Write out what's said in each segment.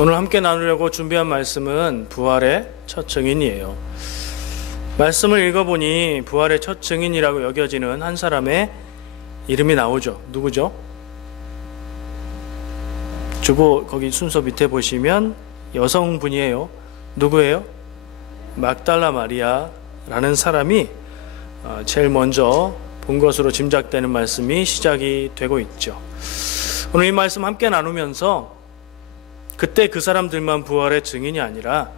오늘 함께 나누려고 준비한 말씀은 부활의 첫 증인이에요. 말씀을 읽어보니 부활의 첫 증인이라고 여겨지는 한 사람의 이름이 나오죠. 누구죠? 주보 거기 순서 밑에 보시면 여성분이에요. 누구예요? 막달라 마리아라는 사람이 제일 먼저 본 것으로 짐작되는 말씀이 시작이 되고 있죠. 오늘 이 말씀 함께 나누면서 그때 그 사람들만 부활의 증인이 아니라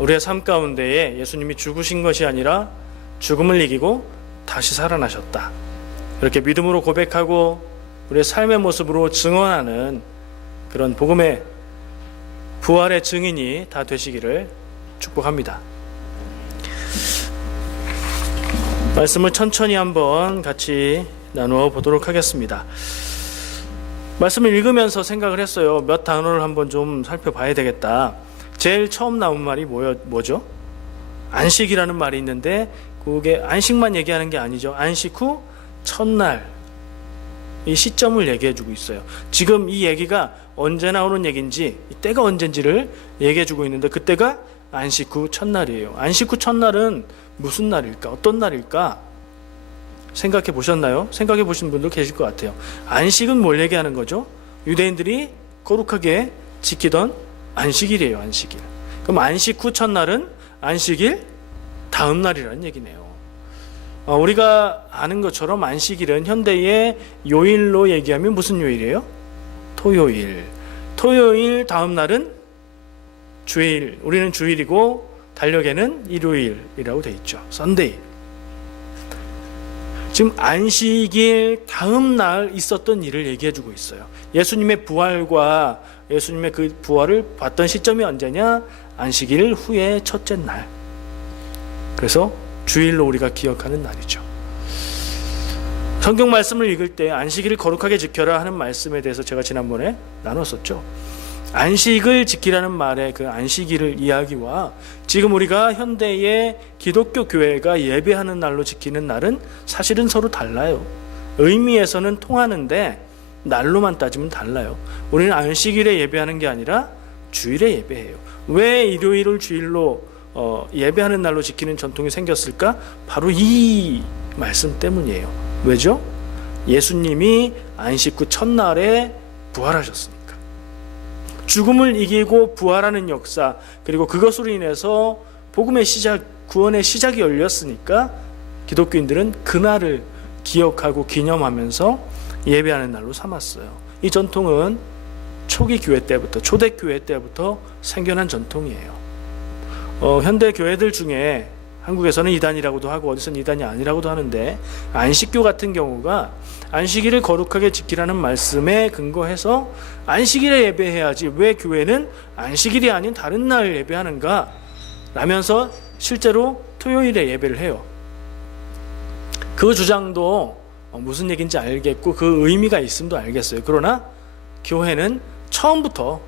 우리의 삶 가운데에 예수님이 죽으신 것이 아니라 죽음을 이기고 다시 살아나셨다, 이렇게 믿음으로 고백하고 우리의 삶의 모습으로 증언하는 그런 복음의 부활의 증인이 다 되시기를 축복합니다. 말씀을 천천히 한번 같이 나누어 보도록 하겠습니다. 말씀을 읽으면서 생각을 했어요. 몇 단어를 한번 좀 살펴봐야 되겠다. 제일 처음 나온 말이 뭐죠? 안식이라는 말이 있는데 그게 안식만 얘기하는 게 아니죠. 안식 후 첫날, 이 시점을 얘기해주고 있어요. 지금 이 얘기가 언제 나오는 얘기인지, 때가 언젠지를 얘기해주고 있는데 그때가 안식 후 첫날이에요. 안식 후 첫날은 무슨 날일까? 어떤 날일까? 생각해 보셨나요? 생각해 보신 분도 계실 것 같아요. 안식은 뭘 얘기하는 거죠? 유대인들이 거룩하게 지키던 안식일이에요. 안식일. 그럼 안식 후 첫날은 안식일 다음 날이라는 얘기네요. 우리가 아는 것처럼 안식일은 현대의 요일로 얘기하면 무슨 요일이에요? 토요일. 토요일 다음 날은 주일. 우리는 주일이고 달력에는 일요일이라고 돼 있죠. 썬데이. 지금 안식일 다음 날 있었던 일을 얘기해 주고 있어요. 예수님의 부활과 예수님의 그 부활을 봤던 시점이 언제냐? 안식일 후에 첫째 날. 그래서 주일로 우리가 기억하는 날이죠. 성경 말씀을 읽을 때 안식일을 거룩하게 지켜라 하는 말씀에 대해서 제가 지난번에 나눴었죠. 안식을 지키라는 말의 그 안식일을 이야기와 지금 우리가 현대의 기독교 교회가 예배하는 날로 지키는 날은 사실은 서로 달라요. 의미에서는 통하는데 날로만 따지면 달라요. 우리는 안식일에 예배하는 게 아니라 주일에 예배해요. 왜 일요일을 주일로 예배하는 날로 지키는 전통이 생겼을까? 바로 이 말씀 때문이에요. 왜죠? 예수님이 안식 후 첫날에 부활하셨습니다. 죽음을 이기고 부활하는 역사, 그리고 그것으로 인해서 복음의 시작, 구원의 시작이 열렸으니까 기독교인들은 그날을 기억하고 기념하면서 예배하는 날로 삼았어요. 이 전통은 초기 교회 때부터, 초대교회 때부터 생겨난 전통이에요. 현대 교회들 중에 한국에서는 이단이라고도 하고 어디서는 이단이 아니라고도 하는데, 안식교 같은 경우가 안식일을 거룩하게 지키라는 말씀에 근거해서 안식일에 예배해야지 왜 교회는 안식일이 아닌 다른 날 예배하는가 라면서 실제로 토요일에 예배를 해요. 그 주장도 무슨 얘기인지 알겠고 그 의미가 있음도 알겠어요. 그러나 교회는 처음부터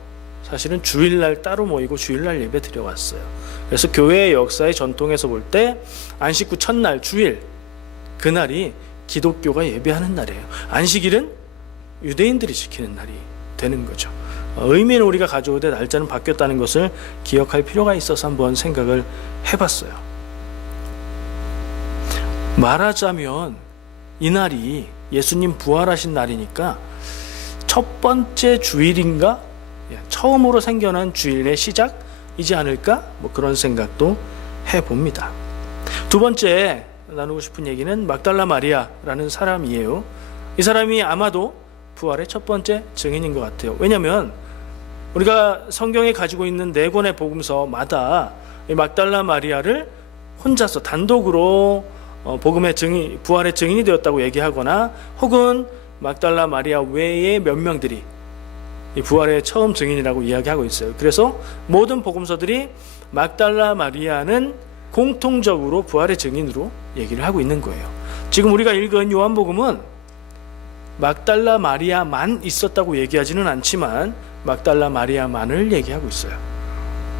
사실은 주일날 따로 모이고 주일날 예배 드려왔어요. 그래서 교회의 역사의 전통에서 볼 때 안식 후 첫날 주일, 그날이 기독교가 예배하는 날이에요. 안식일은 유대인들이 지키는 날이 되는 거죠. 의미는 우리가 가져오되 날짜는 바뀌었다는 것을 기억할 필요가 있어서 한번 생각을 해봤어요. 말하자면 이 날이 예수님 부활하신 날이니까 첫 번째 주일인가? 처음으로 생겨난 주일의 시작이지 않을까? 그런 생각도 해봅니다. 두 번째 나누고 싶은 얘기는 막달라 마리아라는 사람이에요. 이 사람이 아마도 부활의 첫 번째 증인인 것 같아요. 왜냐하면 우리가 성경에 가지고 있는 4권의 복음서마다 이 막달라 마리아를 혼자서 단독으로 복음의 증인, 부활의 증인이 되었다고 얘기하거나 혹은 막달라 마리아 외에 몇 명들이 이 부활의 처음 증인이라고 이야기하고 있어요. 그래서 모든 복음서들이 막달라 마리아는 공통적으로 부활의 증인으로 얘기를 하고 있는 거예요. 지금 우리가 읽은 요한복음은 막달라 마리아만 있었다고 얘기하지는 않지만 막달라 마리아만을 얘기하고 있어요.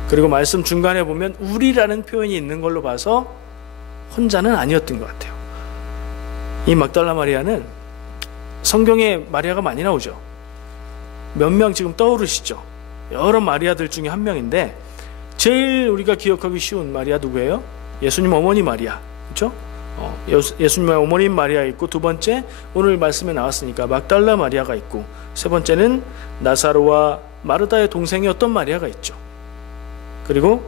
그리고 말씀 중간에 보면 우리라는 표현이 있는 걸로 봐서 혼자는 아니었던 것 같아요. 이 막달라 마리아는 성경에 마리아가 많이 나오죠. 몇 명 지금 떠오르시죠? 여러 마리아들 중에 한 명인데 제일 우리가 기억하기 쉬운 마리아 누구예요? 예수님 어머니 마리아, 그렇죠? 예수님의 어머니 마리아 있고, 두 번째 오늘 말씀에 나왔으니까 막달라 마리아가 있고, 세 번째는 나사로와 마르다의 동생이었던 마리아가 있죠. 그리고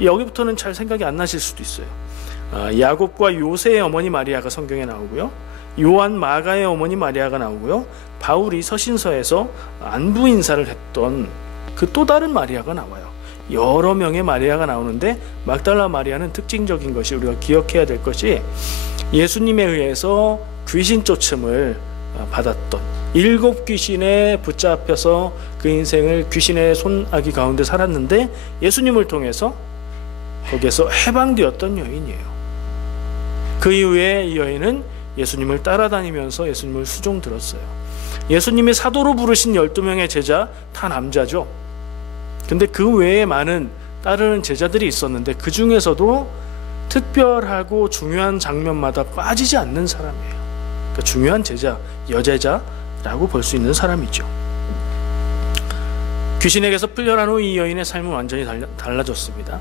여기부터는 잘 생각이 안 나실 수도 있어요. 야곱과 요새의 어머니 마리아가 성경에 나오고요, 요한 마가의 어머니 마리아가 나오고요, 바울이 서신서에서 안부 인사를 했던 그 또 다른 마리아가 나와요. 여러 명의 마리아가 나오는데 막달라 마리아는 특징적인 것이, 우리가 기억해야 될 것이, 예수님에 의해서 귀신 쫓음을 받았던 7 귀신에 붙잡혀서 그 인생을 귀신의 손아귀 가운데 살았는데 예수님을 통해서 거기에서 해방되었던 여인이에요. 그 이후에 이 여인은 예수님을 따라다니면서 예수님을 수종 들었어요. 예수님이 사도로 부르신 12명의 제자 다 남자죠. 근데 그 외에 많은 따르는 제자들이 있었는데 그 중에서도 특별하고 중요한 장면마다 빠지지 않는 사람이에요. 그러니까 중요한 제자, 여제자라고 볼 수 있는 사람이죠. 귀신에게서 풀려난 후 이 여인의 삶은 완전히 달라졌습니다.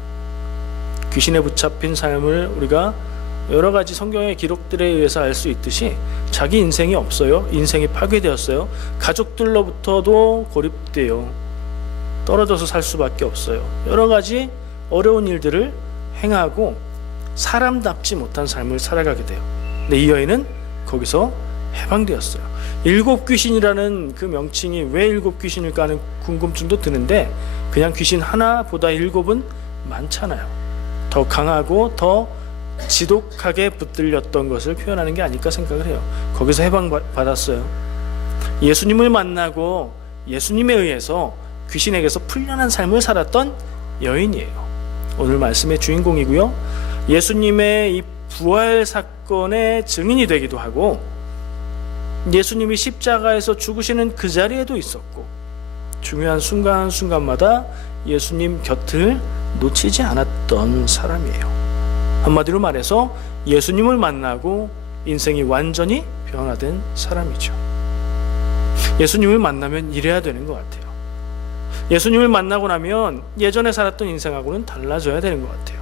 귀신에 붙잡힌 삶을 우리가 여러 가지 성경의 기록들에 의해서 알 수 있듯이 자기 인생이 없어요. 인생이 파괴되었어요. 가족들로부터도 고립돼요. 떨어져서 살 수밖에 없어요. 여러 가지 어려운 일들을 행하고 사람답지 못한 삶을 살아가게 돼요. 근데 이 여인은 거기서 해방되었어요. 7 귀신이라는 그 명칭이 왜 7 귀신일까 하는 궁금증도 드는데, 그냥 귀신 하나보다 7은 많잖아요. 더 강하고 더 지독하게 붙들렸던 것을 표현하는 게 아닐까 생각을 해요. 거기서 해방받았어요. 예수님을 만나고 예수님에 의해서 귀신에게서 풀려난 삶을 살았던 여인이에요. 오늘 말씀의 주인공이고요, 예수님의 이 부활 사건의 증인이 되기도 하고, 예수님이 십자가에서 죽으시는 그 자리에도 있었고, 중요한 순간순간마다 예수님 곁을 놓치지 않았던 사람이에요. 한마디로 말해서 예수님을 만나고 인생이 완전히 변화된 사람이죠. 예수님을 만나면 이래야 되는 것 같아요. 예수님을 만나고 나면 예전에 살았던 인생하고는 달라져야 되는 것 같아요.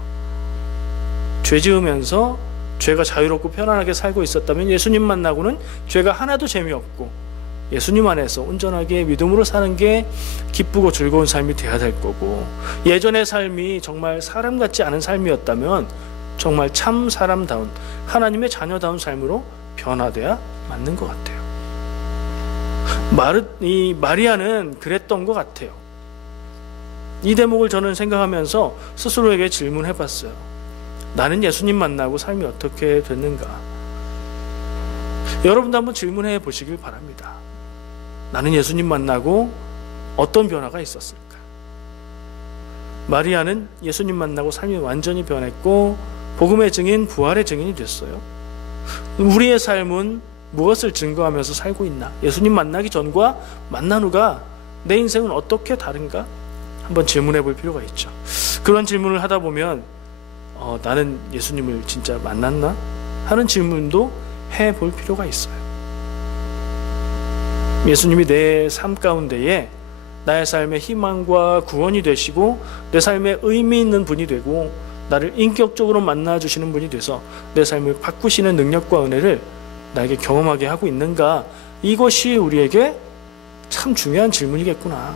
죄 지으면서 죄가 자유롭고 편안하게 살고 있었다면 예수님 만나고는 죄가 하나도 재미없고 예수님 안에서 온전하게 믿음으로 사는 게 기쁘고 즐거운 삶이 돼야 될 거고, 예전의 삶이 정말 사람 같지 않은 삶이었다면 정말 참 사람다운 하나님의 자녀다운 삶으로 변화돼야 맞는 것 같아요. 마리아는 그랬던 것 같아요. 이 대목을 저는 생각하면서 스스로에게 질문해 봤어요. 나는 예수님 만나고 삶이 어떻게 됐는가? 여러분도 한번 질문해 보시길 바랍니다. 나는 예수님 만나고 어떤 변화가 있었을까? 마리아는 예수님 만나고 삶이 완전히 변했고 복음의 증인, 부활의 증인이 됐어요. 우리의 삶은 무엇을 증거하면서 살고 있나? 예수님 만나기 전과 만난 후가 내 인생은 어떻게 다른가? 한번 질문해 볼 필요가 있죠. 그런 질문을 하다 보면 나는 예수님을 진짜 만났나? 하는 질문도 해볼 필요가 있어요. 예수님이 내 삶 가운데에 나의 삶의 희망과 구원이 되시고 내 삶에 의미 있는 분이 되고 나를 인격적으로 만나주시는 분이 돼서 내 삶을 바꾸시는 능력과 은혜를 나에게 경험하게 하고 있는가? 이것이 우리에게 참 중요한 질문이겠구나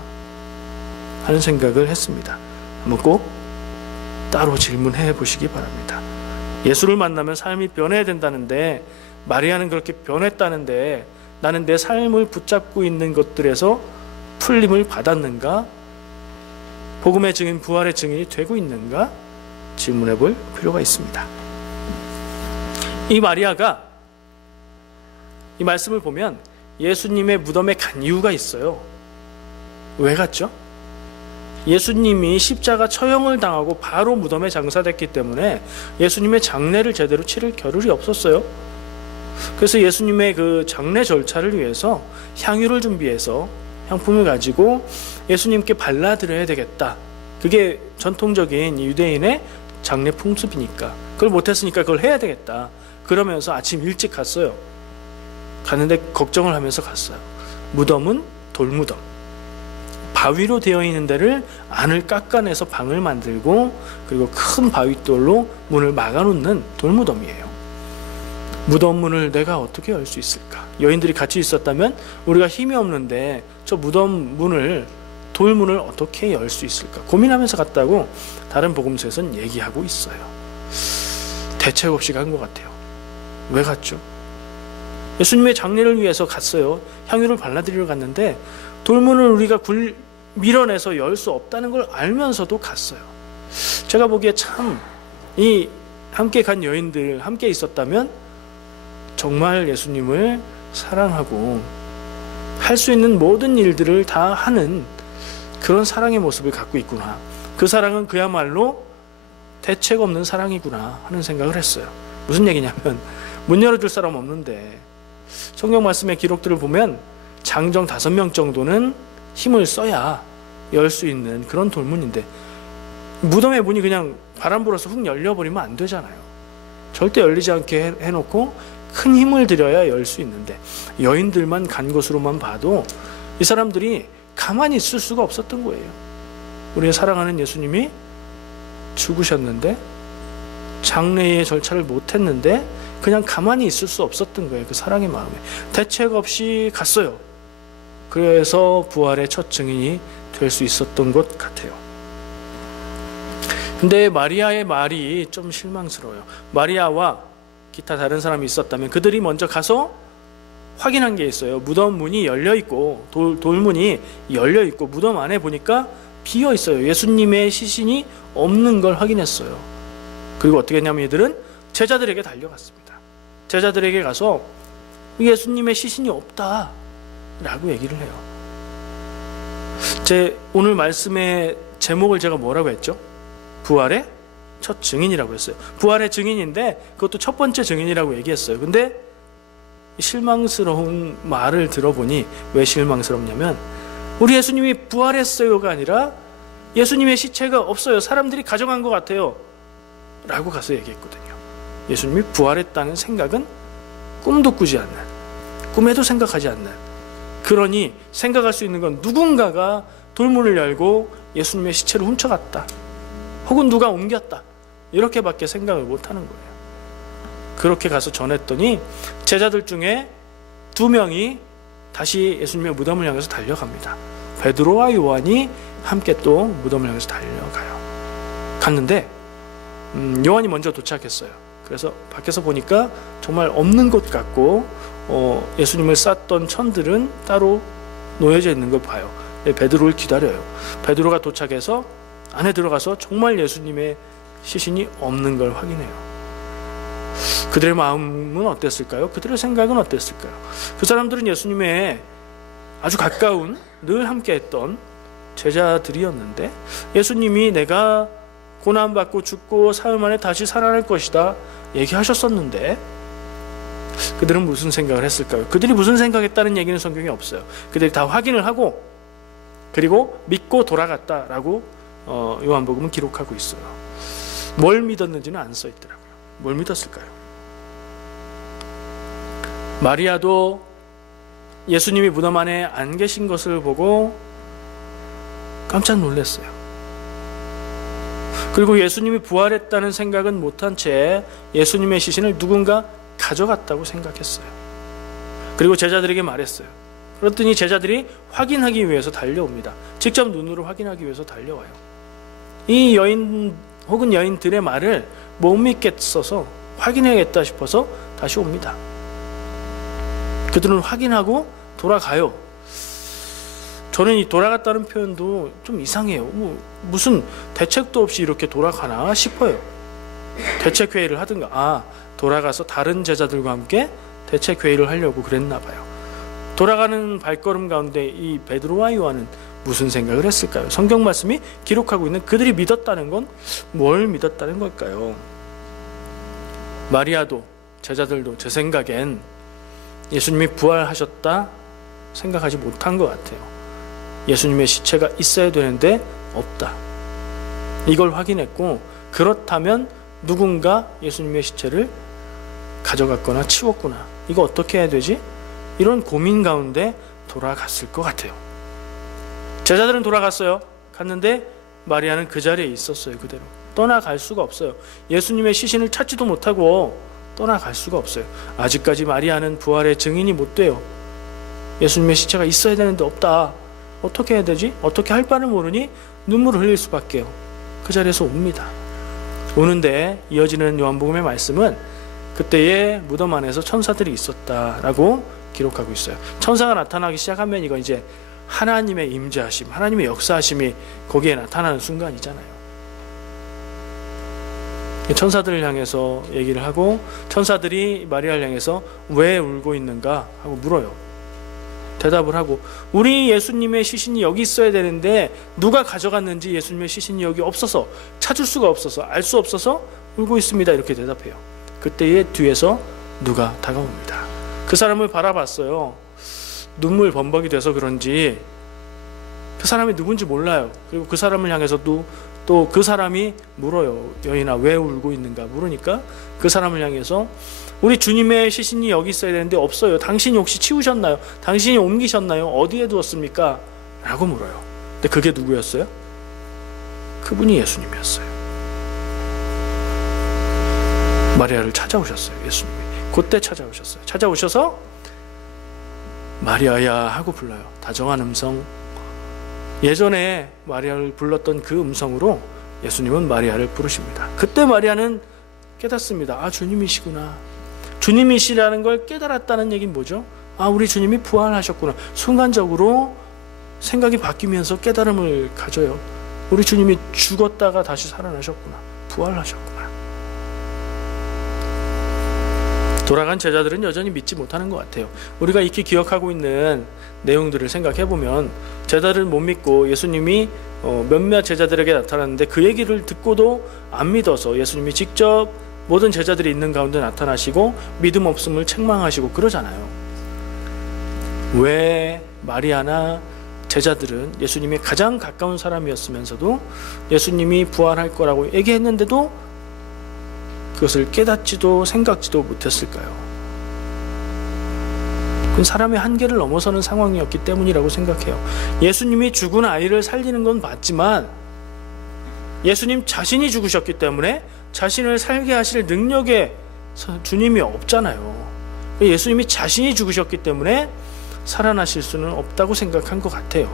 하는 생각을 했습니다. 한번 꼭 따로 질문해 보시기 바랍니다. 예수를 만나면 삶이 변해야 된다는데, 마리아는 그렇게 변했다는데 나는 내 삶을 붙잡고 있는 것들에서 풀림을 받았는가? 복음의 증인, 부활의 증인이 되고 있는가? 질문해 볼 필요가 있습니다. 이 마리아가 이 말씀을 보면 예수님의 무덤에 간 이유가 있어요. 왜 갔죠? 예수님이 십자가 처형을 당하고 바로 무덤에 장사됐기 때문에 예수님의 장례를 제대로 치를 겨를이 없었어요. 그래서 예수님의 그 장례 절차를 위해서 향유를 준비해서 향품을 가지고 예수님께 발라드려야 되겠다. 그게 전통적인 유대인의 장례 풍습이니까, 그걸 못했으니까 그걸 해야 되겠다. 그러면서 아침 일찍 갔어요. 갔는데 걱정을 하면서 갔어요. 무덤은 돌무덤, 바위로 되어 있는 데를 안을 깎아내서 방을 만들고 그리고 큰 바위돌로 문을 막아놓는 돌무덤이에요. 무덤 문을 내가 어떻게 열 수 있을까? 여인들이 같이 있었다면 우리가 힘이 없는데 저 무덤 문을 돌문을 어떻게 열 수 있을까? 고민하면서 갔다고 다른 복음서에서는 얘기하고 있어요. 대책 없이 간 것 같아요. 왜 갔죠? 예수님의 장례를 위해서 갔어요. 향유를 발라드리러 갔는데 돌문을 우리가 밀어내서 열 수 없다는 걸 알면서도 갔어요. 제가 보기에 참 이 함께 간 여인들 함께 있었다면 정말 예수님을 사랑하고 할 수 있는 모든 일들을 다 하는 그런 사랑의 모습을 갖고 있구나. 그 사랑은 그야말로 대책 없는 사랑이구나 하는 생각을 했어요. 무슨 얘기냐면 문 열어줄 사람 없는데 성경 말씀의 기록들을 보면 장정 5명 정도는 힘을 써야 열 수 있는 그런 돌문인데 무덤의 문이 그냥 바람 불어서 훅 열려버리면 안 되잖아요. 절대 열리지 않게 해놓고 큰 힘을 들여야 열 수 있는데 여인들만 간 것으로만 봐도 이 사람들이 가만히 있을 수가 없었던 거예요. 우리의 사랑하는 예수님이 죽으셨는데 장례의 절차를 못했는데 그냥 가만히 있을 수 없었던 거예요. 그 사랑의 마음에 대책 없이 갔어요. 그래서 부활의 첫 증인이 될 수 있었던 것 같아요. 근데 마리아의 말이 좀 실망스러워요. 마리아와 기타 다른 사람이 있었다면 그들이 먼저 가서 확인한 게 있어요. 무덤 문이 열려있고 돌문이 열려있고 무덤 안에 보니까 비어있어요. 예수님의 시신이 없는 걸 확인했어요. 그리고 어떻게 했냐면 이들은 제자들에게 달려갔습니다. 제자들에게 가서 예수님의 시신이 없다 라고 얘기를 해요. 오늘 말씀의 제목을 제가 뭐라고 했죠? 부활의 첫 증인이라고 했어요. 부활의 증인인데 그것도 첫 번째 증인이라고 얘기했어요. 근데 실망스러운 말을 들어보니 왜 실망스럽냐면 우리 예수님이 부활했어요가 아니라 예수님의 시체가 없어요. 사람들이 가져간 것 같아요 라고 가서 얘기했거든요. 예수님이 부활했다는 생각은 꿈도 꾸지 않는, 꿈에도 생각하지 않는, 그러니 생각할 수 있는 건 누군가가 돌문을 열고 예수님의 시체를 훔쳐갔다 혹은 누가 옮겼다 이렇게밖에 생각을 못하는 거예요. 그렇게 가서 전했더니 제자들 중에 2명이 다시 예수님의 무덤을 향해서 달려갑니다. 베드로와 요한이 함께 또 무덤을 향해서 달려가요. 갔는데 요한이 먼저 도착했어요. 그래서 밖에서 보니까 정말 없는 것 같고 예수님을 쌌던 천들은 따로 놓여져 있는 걸 봐요. 베드로를 기다려요. 베드로가 도착해서 안에 들어가서 정말 예수님의 시신이 없는 걸 확인해요. 그들의 마음은 어땠을까요? 그들의 생각은 어땠을까요? 그 사람들은 예수님의 아주 가까운 늘 함께했던 제자들이었는데 예수님이 내가 고난받고 죽고 사흘 만에 다시 살아날 것이다 얘기하셨었는데 그들은 무슨 생각을 했을까요? 그들이 무슨 생각했다는 얘기는 성경에 없어요. 그들이 다 확인을 하고 그리고 믿고 돌아갔다라고 요한복음은 기록하고 있어요. 뭘 믿었는지는 안 써 있더라고요. 뭘 믿었을까요? 마리아도 예수님이 무덤 안에 안 계신 것을 보고 깜짝 놀랐어요. 그리고 예수님이 부활했다는 생각은 못한 채 예수님의 시신을 누군가 가져갔다고 생각했어요. 그리고 제자들에게 말했어요. 그랬더니 제자들이 확인하기 위해서 달려옵니다. 직접 눈으로 확인하기 위해서 달려와요. 이 여인 혹은 여인들의 말을 못 믿겠어서 확인해야겠다 싶어서 다시 옵니다. 그들은 확인하고 돌아가요. 저는 이 돌아갔다는 표현도 좀 이상해요. 무슨 대책도 없이 이렇게 돌아가나 싶어요. 대책회의를 하든가 돌아가서 다른 제자들과 함께 대책회의를 하려고 그랬나 봐요. 돌아가는 발걸음 가운데 이 베드로와 요한은 무슨 생각을 했을까요? 성경 말씀이 기록하고 있는 그들이 믿었다는 건 뭘 믿었다는 걸까요? 마리아도 제자들도 제 생각엔 예수님이 부활하셨다 생각하지 못한 것 같아요. 예수님의 시체가 있어야 되는데 없다. 이걸 확인했고 그렇다면 누군가 예수님의 시체를 가져갔거나 치웠구나. 이거 어떻게 해야 되지? 이런 고민 가운데 돌아갔을 것 같아요. 제자들은 돌아갔어요. 갔는데 마리아는 그 자리에 있었어요. 그대로 떠나갈 수가 없어요. 예수님의 시신을 찾지도 못하고 떠나갈 수가 없어요. 아직까지 마리아는 부활의 증인이 못 돼요. 예수님의 시체가 있어야 되는데 없다. 어떻게 해야 되지? 어떻게 할 바를 모르니 눈물을 흘릴 수밖에요. 그 자리에서 옵니다. 오는데 이어지는 요한복음의 말씀은 그때의 무덤 안에서 천사들이 있었다라고 기록하고 있어요. 천사가 나타나기 시작하면 이건 이제 하나님의 임재하심, 하나님의 역사하심이 거기에 나타나는 순간이잖아요. 천사들을 향해서 얘기를 하고 천사들이 마리아를 향해서 왜 울고 있는가 하고 물어요. 대답을 하고 우리 예수님의 시신이 여기 있어야 되는데 누가 가져갔는지 예수님의 시신이 여기 없어서 찾을 수가 없어서 알 수 없어서 울고 있습니다. 이렇게 대답해요. 그때에 뒤에서 누가 다가옵니다. 그 사람을 바라봤어요. 눈물 범벅이 돼서 그런지 그 사람이 누군지 몰라요. 그리고 그 사람을 향해서도 또 그 사람이 물어요. 여인아 왜 울고 있는가 물으니까 그 사람을 향해서 우리 주님의 시신이 여기 있어야 되는데 없어요. 당신이 혹시 치우셨나요? 당신이 옮기셨나요? 어디에 두었습니까? 라고 물어요. 근데 그게 누구였어요? 그분이 예수님이었어요. 마리아를 찾아오셨어요. 예수님이 그때 찾아오셨어요. 찾아오셔서 마리아야 하고 불러요. 다정한 음성. 예전에 마리아를 불렀던 그 음성으로 예수님은 마리아를 부르십니다. 그때 마리아는 깨닫습니다. 아, 주님이시구나. 주님이시라는 걸 깨달았다는 얘기는 뭐죠? 아, 우리 주님이 부활하셨구나. 순간적으로 생각이 바뀌면서 깨달음을 가져요. 우리 주님이 죽었다가 다시 살아나셨구나. 부활하셨구나. 돌아간 제자들은 여전히 믿지 못하는 것 같아요. 우리가 익히 기억하고 있는 내용들을 생각해보면 제자들은 못 믿고 예수님이 몇몇 제자들에게 나타났는데 그 얘기를 듣고도 안 믿어서 예수님이 직접 모든 제자들이 있는 가운데 나타나시고 믿음 없음을 책망하시고 그러잖아요. 왜 마리아나 제자들은 예수님이 가장 가까운 사람이었으면서도 예수님이 부활할 거라고 얘기했는데도 그것을 깨닫지도 생각지도 못했을까요? 그건 사람의 한계를 넘어서는 상황이었기 때문이라고 생각해요. 예수님이 죽은 아이를 살리는 건 맞지만 예수님 자신이 죽으셨기 때문에 자신을 살게 하실 능력에 주님이 없잖아요. 예수님이 자신이 죽으셨기 때문에 살아나실 수는 없다고 생각한 것 같아요.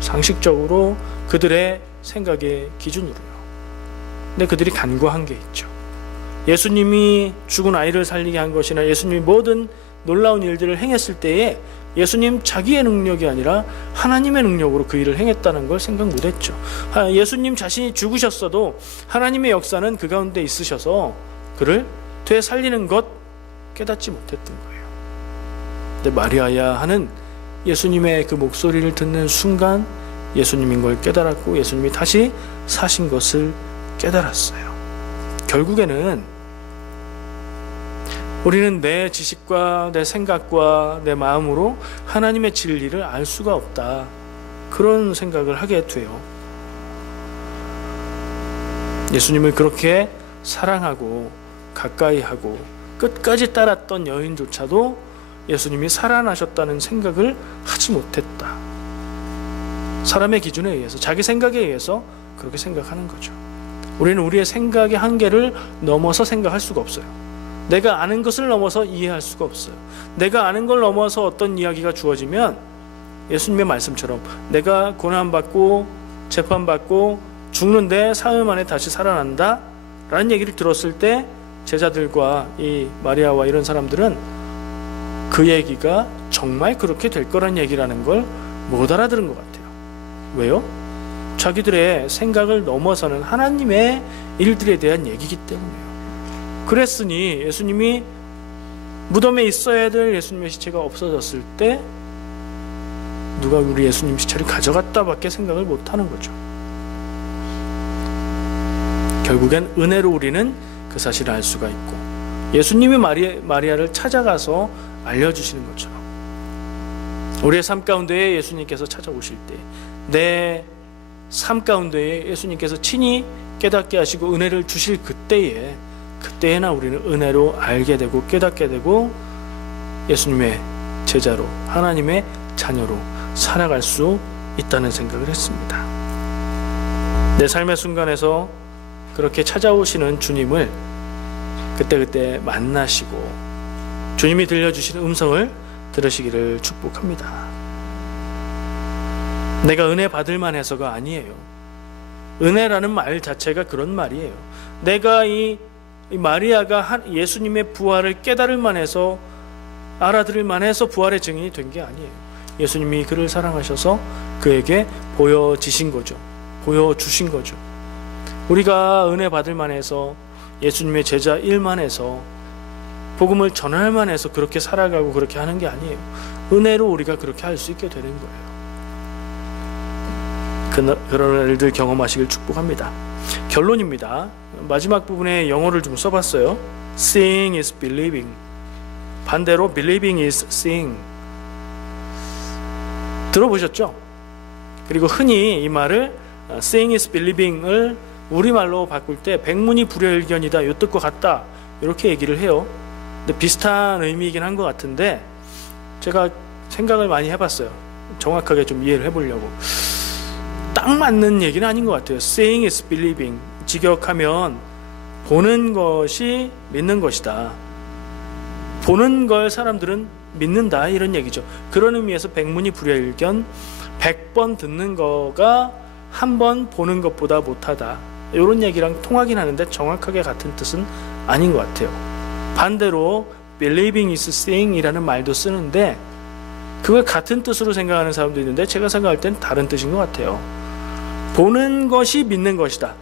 상식적으로 그들의 생각의 기준으로요. 근데 그들이 간과한 게 있죠. 예수님이 죽은 아이를 살리게 한 것이나 예수님이 모든 놀라운 일들을 행했을 때에 예수님 자기의 능력이 아니라 하나님의 능력으로 그 일을 행했다는 걸 생각 못했죠. 예수님 자신이 죽으셨어도 하나님의 역사는 그 가운데 있으셔서 그를 되살리는 것 깨닫지 못했던 거예요. 근데 마리아야 하는 예수님의 그 목소리를 듣는 순간 예수님인 걸 깨달았고 예수님이 다시 사신 것을 깨달았어요. 결국에는 우리는 내 지식과 내 생각과 내 마음으로 하나님의 진리를 알 수가 없다. 그런 생각을 하게 돼요. 예수님을 그렇게 사랑하고 가까이 하고 끝까지 따랐던 여인조차도 예수님이 살아나셨다는 생각을 하지 못했다. 사람의 기준에 의해서, 자기 생각에 의해서 그렇게 생각하는 거죠. 우리는 우리의 생각의 한계를 넘어서 생각할 수가 없어요. 내가 아는 것을 넘어서 이해할 수가 없어요. 내가 아는 걸 넘어서 어떤 이야기가 주어지면 예수님의 말씀처럼 내가 고난받고 재판받고 죽는데 사흘 만에 다시 살아난다 라는 얘기를 들었을 때 제자들과 이 마리아와 이런 사람들은 그 얘기가 정말 그렇게 될 거란 얘기라는 걸 못 알아들은 것 같아요. 왜요? 자기들의 생각을 넘어서는 하나님의 일들에 대한 얘기이기 때문이에요. 그랬으니 예수님이 무덤에 있어야 될 예수님의 시체가 없어졌을 때 누가 우리 예수님 시체를 가져갔다 밖에 생각을 못하는 거죠. 결국엔 은혜로 우리는 그 사실을 알 수가 있고 예수님이 마리아를 찾아가서 알려주시는 것처럼 우리의 삶 가운데에 예수님께서 찾아오실 때 내 삶 가운데에 예수님께서 친히 깨닫게 하시고 은혜를 주실 그때에나 우리는 은혜로 알게 되고 깨닫게 되고 예수님의 제자로 하나님의 자녀로 살아갈 수 있다는 생각을 했습니다. 내 삶의 순간에서 그렇게 찾아오시는 주님을 그때그때 만나시고 주님이 들려주시는 음성을 들으시기를 축복합니다. 내가 은혜 받을 만해서가 아니에요. 은혜라는 말 자체가 그런 말이에요. 내가 이 마리아가 예수님의 부활을 깨달을 만해서, 알아들을 만해서 부활의 증인이 된 게 아니에요. 예수님이 그를 사랑하셔서 그에게 보여지신 거죠. 보여주신 거죠. 우리가 은혜 받을 만해서, 예수님의 제자 일만해서, 복음을 전할 만해서 그렇게 살아가고 그렇게 하는 게 아니에요. 은혜로 우리가 그렇게 할 수 있게 되는 거예요. 그런 일들 경험하시길 축복합니다. 결론입니다. 마지막 부분에 영어를 좀 써봤어요. Seeing is believing. 반대로 believing is seeing. 들어보셨죠? 그리고 흔히 이 말을 Seeing is believing을 우리말로 바꿀 때 백문이 불여일견이다, 요 뜻과 같다, 이렇게 얘기를 해요. 근데 비슷한 의미이긴 한 것 같은데 제가 생각을 많이 해봤어요. 정확하게 좀 이해를 해보려고. 딱 맞는 얘기는 아닌 것 같아요. Seeing is believing. 직역하면 보는 것이 믿는 것이다. 보는 걸 사람들은 믿는다, 이런 얘기죠. 그런 의미에서 백문이 불여일견, 100번 듣는 거가 한 번 보는 것보다 못하다, 이런 얘기랑 통하긴 하는데 정확하게 같은 뜻은 아닌 것 같아요. 반대로 believing is seeing 이라는 말도 쓰는데 그걸 같은 뜻으로 생각하는 사람도 있는데 제가 생각할 땐 다른 뜻인 것 같아요. 보는 것이 믿는 것이다.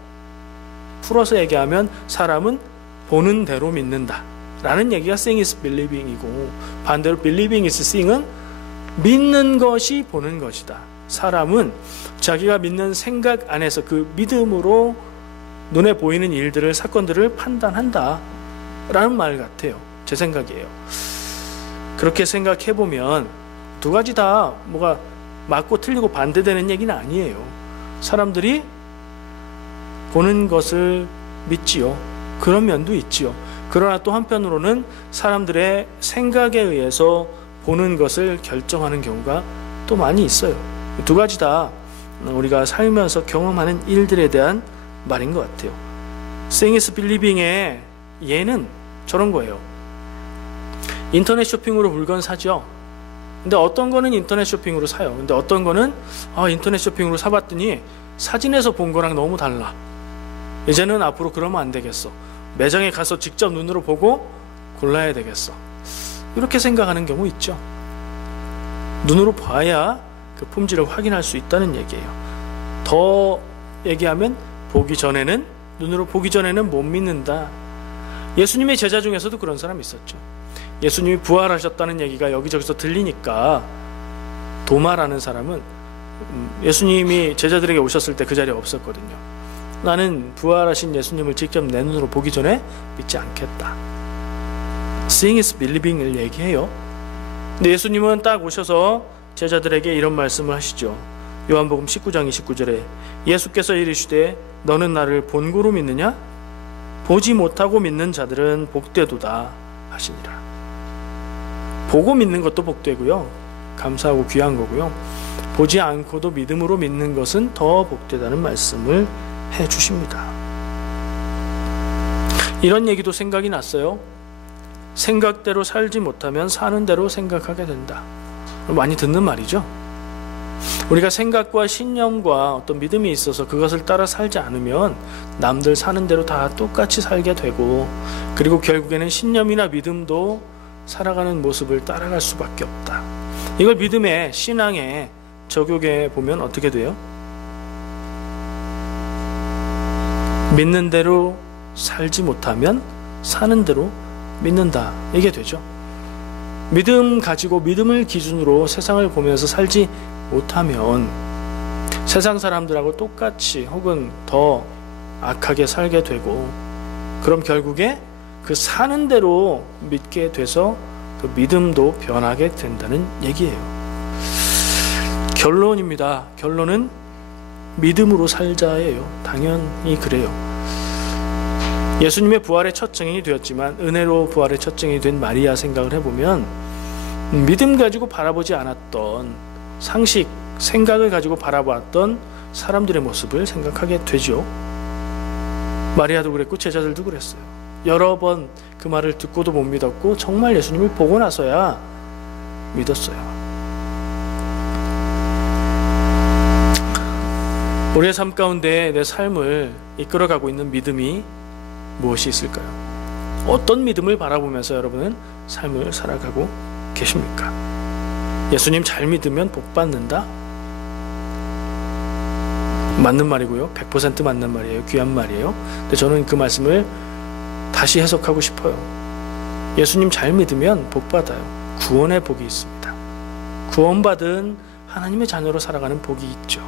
풀어서 얘기하면 사람은 보는 대로 믿는다 라는 얘기가 seeing is believing이고, 반대로 believing is seeing은 믿는 것이 보는 것이다. 사람은 자기가 믿는 생각 안에서 그 믿음으로 눈에 보이는 일들을, 사건들을 판단한다 라는 말 같아요. 제 생각이에요. 그렇게 생각해보면 두 가지 다 뭐가 맞고 틀리고 반대되는 얘기는 아니에요. 사람들이 보는 것을 믿지요. 그런 면도 있지요. 그러나 또 한편으로는 사람들의 생각에 의해서 보는 것을 결정하는 경우가 또 많이 있어요. 두 가지 다 우리가 살면서 경험하는 일들에 대한 말인 것 같아요. Seeing is believing의 예는 저런 거예요. 인터넷 쇼핑으로 물건 사죠. 근데 어떤 거는 인터넷 쇼핑으로 사요. 근데 어떤 거는 인터넷 쇼핑으로 사봤더니 사진에서 본 거랑 너무 달라. 이제는 앞으로 그러면 안 되겠어. 매장에 가서 직접 눈으로 보고 골라야 되겠어. 이렇게 생각하는 경우 있죠. 눈으로 봐야 그 품질을 확인할 수 있다는 얘기예요. 더 얘기하면 눈으로 보기 전에는 못 믿는다. 예수님의 제자 중에서도 그런 사람이 있었죠. 예수님이 부활하셨다는 얘기가 여기저기서 들리니까 도마라는 사람은 예수님이 제자들에게 오셨을 때 그 자리에 없었거든요. 나는 부활하신 예수님을 직접 내 눈으로 보기 전에 믿지 않겠다. Seeing is believing을 얘기해요. 근데 예수님은 딱 오셔서 제자들에게 이런 말씀을 하시죠. 요한복음 19장 29절에 예수께서 이르시되 너는 나를 본고로 믿느냐? 보지 못하고 믿는 자들은 복되도다 하시니라. 보고 믿는 것도 복되고요, 감사하고 귀한 거고요, 보지 않고도 믿음으로 믿는 것은 더 복되다는 말씀을 해주십니다. 이런 얘기도 생각이 났어요. 생각대로 살지 못하면 사는 대로 생각하게 된다. 많이 듣는 말이죠. 우리가 생각과 신념과 어떤 믿음이 있어서 그것을 따라 살지 않으면 남들 사는 대로 다 똑같이 살게 되고, 그리고 결국에는 신념이나 믿음도 살아가는 모습을 따라갈 수밖에 없다. 이걸 믿음의 신앙에 적용해 보면 어떻게 돼요? 믿는 대로 살지 못하면 사는 대로 믿는다, 이게 되죠. 믿음 가지고 믿음을 기준으로 세상을 보면서 살지 못하면 세상 사람들하고 똑같이 혹은 더 악하게 살게 되고, 그럼 결국에 그 사는 대로 믿게 돼서 그 믿음도 변하게 된다는 얘기예요. 결론입니다. 결론은 믿음으로 살자예요. 당연히 그래요. 예수님의 부활의 첫 증인이 되었지만 은혜로 부활의 첫 증인이 된 마리아 생각을 해보면 믿음 가지고 바라보지 않았던 상식, 생각을 가지고 바라보았던 사람들의 모습을 생각하게 되죠. 마리아도 그랬고 제자들도 그랬어요. 여러 번 그 말을 듣고도 못 믿었고 정말 예수님을 보고 나서야 믿었어요. 우리의 삶 가운데 내 삶을 이끌어가고 있는 믿음이 무엇이 있을까요? 어떤 믿음을 바라보면서 여러분은 삶을 살아가고 계십니까? 예수님 잘 믿으면 복 받는다? 맞는 말이고요. 100% 맞는 말이에요. 귀한 말이에요. 근데 저는 그 말씀을 다시 해석하고 싶어요. 예수님 잘 믿으면 복 받아요. 구원의 복이 있습니다. 구원받은 하나님의 자녀로 살아가는 복이 있죠.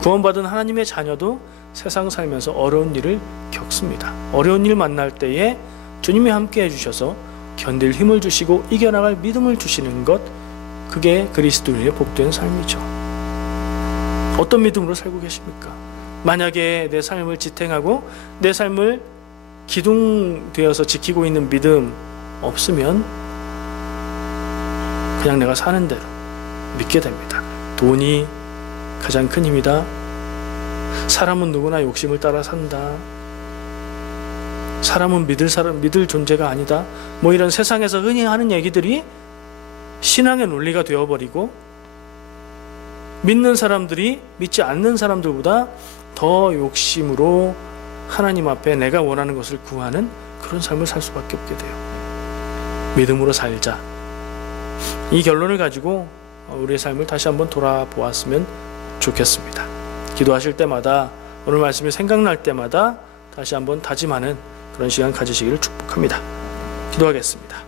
구원받은 하나님의 자녀도 세상 살면서 어려운 일을 겪습니다. 어려운 일 만날 때에 주님이 함께 해주셔서 견딜 힘을 주시고 이겨나갈 믿음을 주시는 것, 그게 그리스도인의 복된 삶이죠. 어떤 믿음으로 살고 계십니까? 만약에 내 삶을 지탱하고 내 삶을 기둥되어서 지키고 있는 믿음 없으면 그냥 내가 사는 대로 믿게 됩니다. 돈이 가장 큰 힘이다. 사람은 누구나 욕심을 따라 산다. 사람은 믿을 존재가 아니다. 뭐 이런 세상에서 흔히 하는 얘기들이 신앙의 논리가 되어버리고 믿는 사람들이 믿지 않는 사람들보다 더 욕심으로 하나님 앞에 내가 원하는 것을 구하는 그런 삶을 살 수밖에 없게 돼요. 믿음으로 살자. 이 결론을 가지고 우리의 삶을 다시 한번 돌아보았으면 좋겠습니다. 기도하실 때마다, 오늘 말씀이 생각날 때마다 다시 한번 다짐하는 그런 시간 가지시기를 축복합니다. 기도하겠습니다.